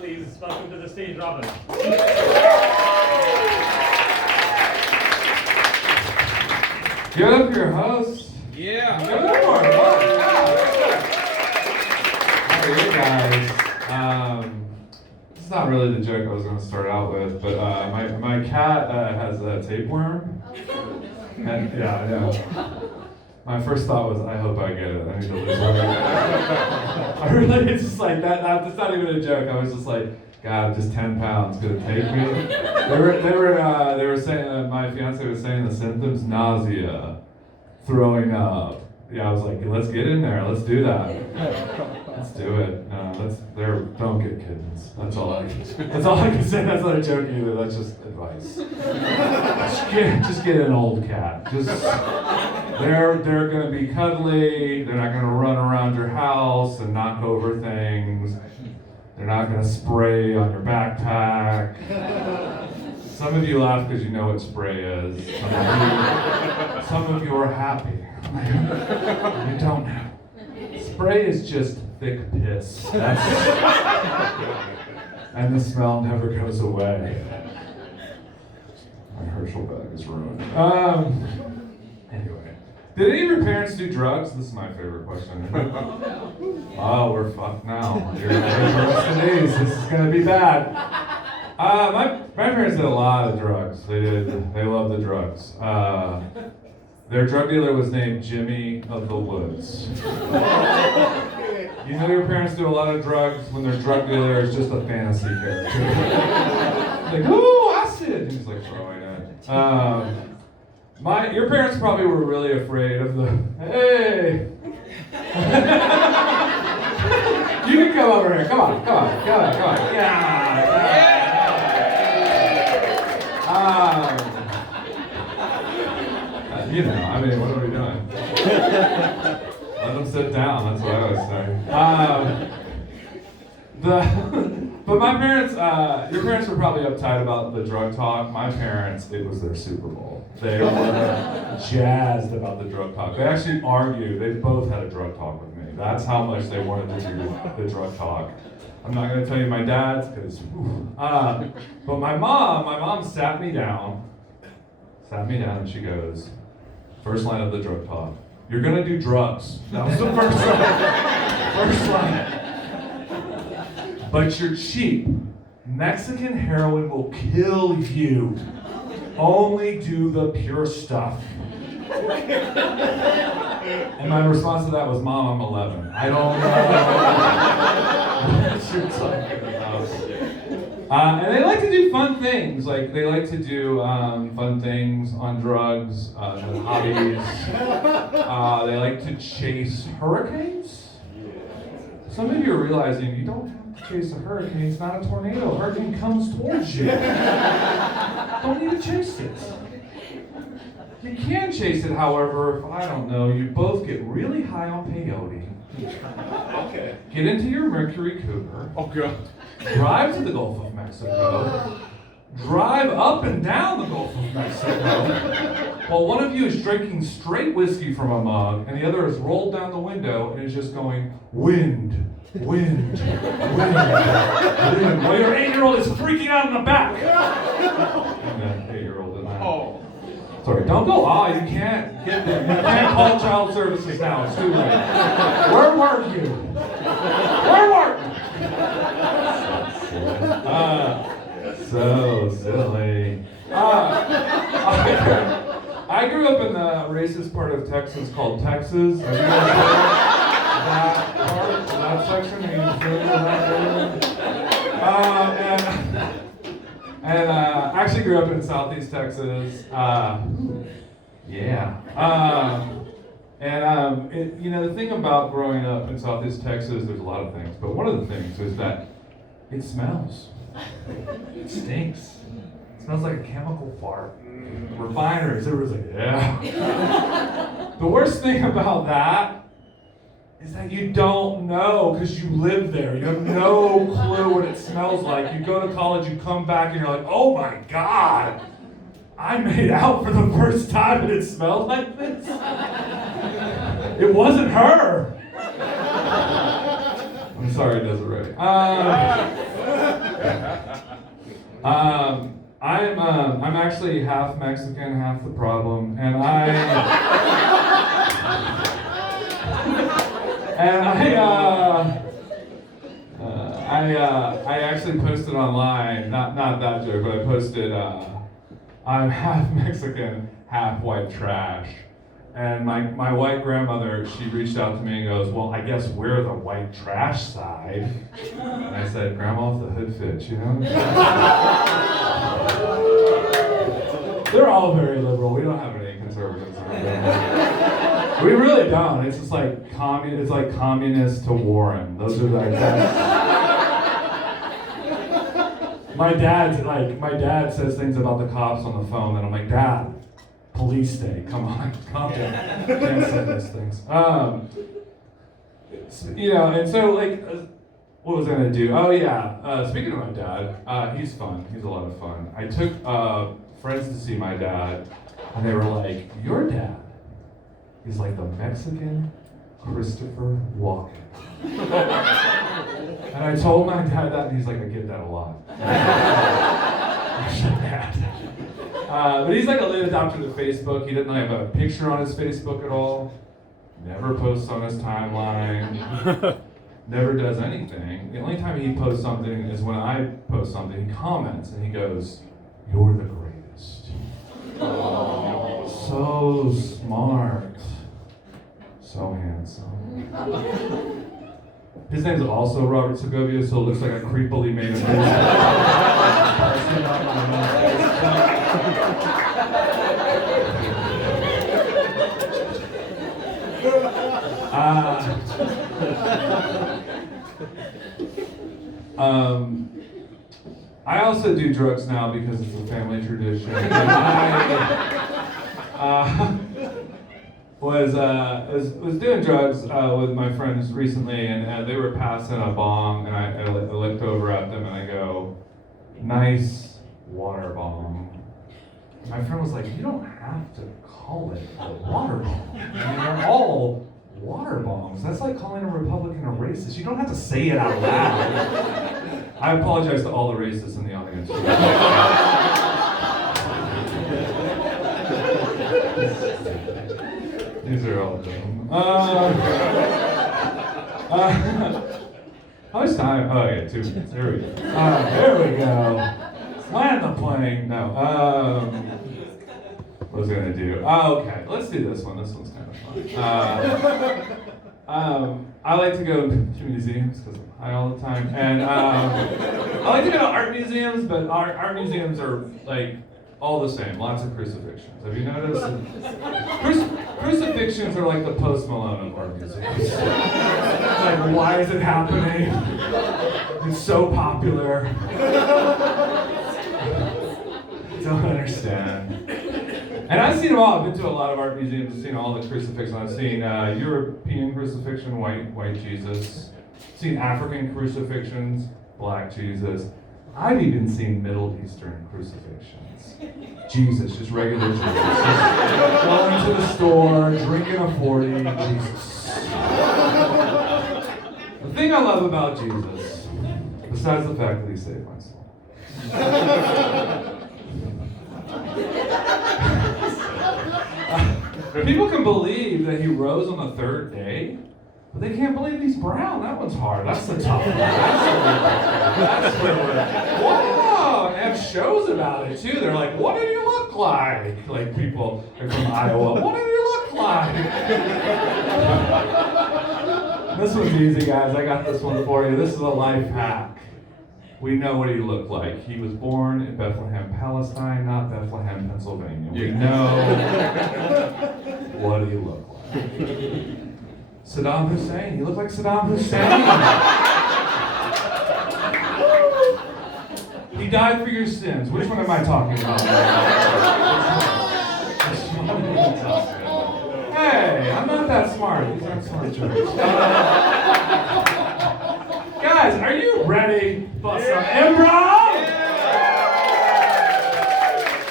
Please welcome to the stage, Robin. Give it up for your host. Yeah. Give it up for him. How are you guys? This is not really the joke I was going to start out with, but my cat has a tapeworm. And yeah, I know. My first thought was, I hope I get it. I need to lose weight. I really, it's just like that's not even a joke. I was just like, God, just 10 pounds could take me. They were saying, my fiance was saying the symptoms: nausea, throwing up. Yeah, I was like, let's get in there. Let's do that. Let's do it. Don't get kittens. That's all I can say. That's not a joke either. That's just advice. Just get an old cat. They're gonna be cuddly. They're not gonna run around your house and knock over things. They're not gonna spray on your backpack. Some of you laugh because you know what spray is. Some of you are happy. You don't know. Spray is just thick piss. And the smell never goes away. My Herschel bag is ruined. Anyway. Did any of your parents do drugs? This is my favorite question. Oh, we're fucked now. You're the rest of these. This is gonna be bad. My parents did a lot of drugs. They did. They loved the drugs. Their drug dealer was named Jimmy of the Woods. You know your parents do a lot of drugs when their drug dealer is just a fantasy character. Like, ooh, acid! He's like throwing it. Your parents probably were really afraid of the, hey! You can come over here, come on. Yeah. You know, I mean, what are we doing? Let them sit down, that's what I was saying. But my parents, your parents were probably uptight about the drug talk. My parents, it was their Super Bowl. They were jazzed about the drug talk. They actually argued, they both had a drug talk with me. That's how much they wanted to do the drug talk. I'm not gonna tell you my dad's, because, but my mom sat me down and she goes, first line of the drug talk, you're gonna do drugs. That was the first line. But you're cheap. Mexican heroin will kill you. Only do the pure stuff. And my response to that was, Mom, I'm 11. I don't know what you're talking about. And they like to do fun things. Like, they like to do fun things on drugs, hobbies. They like to chase hurricanes. Some of you are realizing you don't have to chase a hurricane. It's not a tornado. A hurricane comes towards you. Don't need to chase it. You can chase it, however, if, I don't know, you both get really high on peyote. Okay. Get into your Mercury Cougar. Oh, God. Drive to the Gulf of Mexico. Drive up and down the Gulf of Mexico. While one of you is drinking straight whiskey from a mug, and the other is rolled down the window and is just going, wind, wind, wind, wind. While your 8-year-old is freaking out in the back. And the 8-year-old in that. Oh. Sorry, don't go, you can't get them. You can't call child services now, it's too late. Where were you? Where were you? So silly. I grew up in the racist part of Texas called Texas. Have you guys heard that part, that section? Are you familiar with that? And I actually grew up in Southeast Texas. The thing about growing up in Southeast Texas, there's a lot of things, but one of the things is that it smells. It stinks. It smells like a chemical fart. Refineries, everyone's like, yeah. The worst thing about that is that you don't know because you live there. You have no clue what it smells like. You go to college, you come back, and you're like, oh my God, I made out for the first time and it smelled like this? It wasn't her. I'm sorry, Desiree. I'm actually half Mexican, half the problem, and I actually posted online, not that joke, but I posted, I'm half Mexican, half white trash. And my white grandmother, she reached out to me and goes, well, I guess we're the white trash side. And I said, Grandma, if the hood fits, you know? They're all very liberal. We don't have any conservatives in our family. We really don't. It's just like it's like communist to Warren. Those are like that. My dad says things about the cops on the phone, and I'm like, Dad, police day, come on, calm down. Can't say those things. And so what was I gonna do? Oh yeah, speaking of my dad, he's fun. He's a lot of fun. I took friends to see my dad, and they were like, your dad is like the Mexican Christopher Walken. And I told my dad that, and he's like, I get that a lot. But he's like a late adopter to Facebook. He didn't have a picture on his Facebook at all. Never posts on his timeline. Never does anything. The only time he posts something is when I post something. He comments and he goes, you're the greatest. So smart. So handsome. His name's also Robert Segovia, so it looks like a creepily made a I also do drugs now because it's a family tradition. And I was doing drugs with my friends recently, and they were passing a bong, and I looked over at them and I go, nice water bomb. My friend was like, you don't have to call it a water bomb. I mean, they're all water bombs. That's like calling a Republican a racist. You don't have to say it out loud. I apologize to all the racists in the audience. These are all dumb. How much time? Oh yeah, 2 minutes. There we go. There we go. Land the plane. No. What was I gonna do? Oh, okay. Let's do this one. This one's kind of fun. I like to go to museums because I'm high all the time, and I like to go to art museums, but art museums are like all the same. Lots of crucifixions. Have you noticed? Crucifixions are like the Post Malone of art museums. Like, why is it happening? It's so popular. Don't understand. And I've seen them all. I've been to a lot of art museums. I've seen all the crucifixions. I've seen European crucifixion, white Jesus. I've seen African crucifixions, black Jesus. I've even seen Middle Eastern crucifixions. Jesus, just regular Jesus. Just going to the store, drinking a 40, Jesus. The thing I love about Jesus, besides the fact that he saved my soul, people can believe that he rose on the third day, but they can't believe he's brown. That one's hard. That's the tough one. That's the one. Wow! And they have shows about it too. They're like, what did he look like? Like people from Iowa. What did he look like? This one's easy, guys. I got this one for you. This is a life hack. We know what he looked like. He was born in Bethlehem, Palestine, not Bethlehem, Pennsylvania. We know what he looked like. Saddam Hussein. He looked like Saddam Hussein. He died for your sins. Which one am I talking about? Hey, I'm not that smart. These aren't smart jokes.